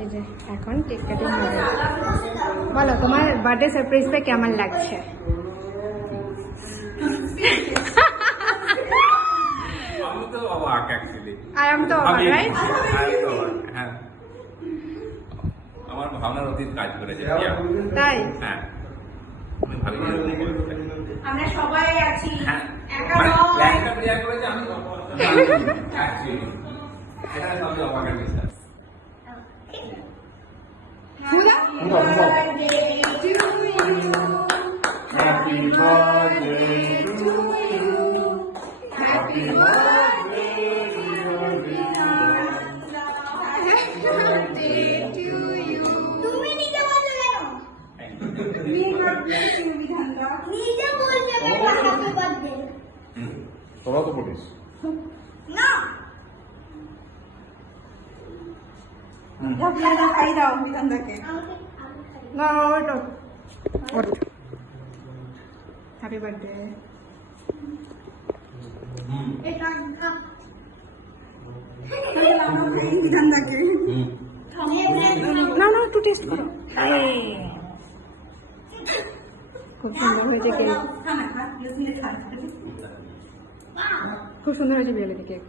এই যে এখন কেক কাটিং হবে। বলো তোমার বার্থডে সারপ্রাইজটা কেমন লাগছে? আমি তো অবাক অ্যাকচুয়ালি। আর আমি তো অবাক, রাইট? হ্যাঁ, আমার ভাবনার অতীত কাজ করেছে। তাই? হ্যাঁ, আমি ভাবিনি এরকম করতে। আমরা সবাই আছি, হ্যাঁ, একা মানে নয়। প্ল্যানটা ক্লিয়ার করেছে আমি অ্যাকচুয়ালি এটা সবচেয়ে অবাকের বিষয়। Happy birthday to you. Happy birthday, dear Rita. তুমি নিজে বলছো কেন? নিজে বলছো কেন হ্যাপি বার্থডে? তোরাও তো বলিস। না, খাই দাও বিধানদাকে। না, ওটা হ্যাপি বার্থডে। এটা বিধানদাকে না না একটু টেস্ট করো। খুব সুন্দর হয়েছে কেক, খুব সুন্দর হয়েছে বিয়েলিতে কেক।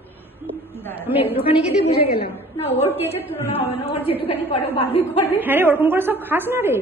আমি একটুখানি দিয়ে বুঝে গেলাম। না, ওর কেকের তুলনা হবে না, ওর যেটুখানি করে বাড়ি করে। হ্যাঁ রে, ওরকম করে সব খাস না রে।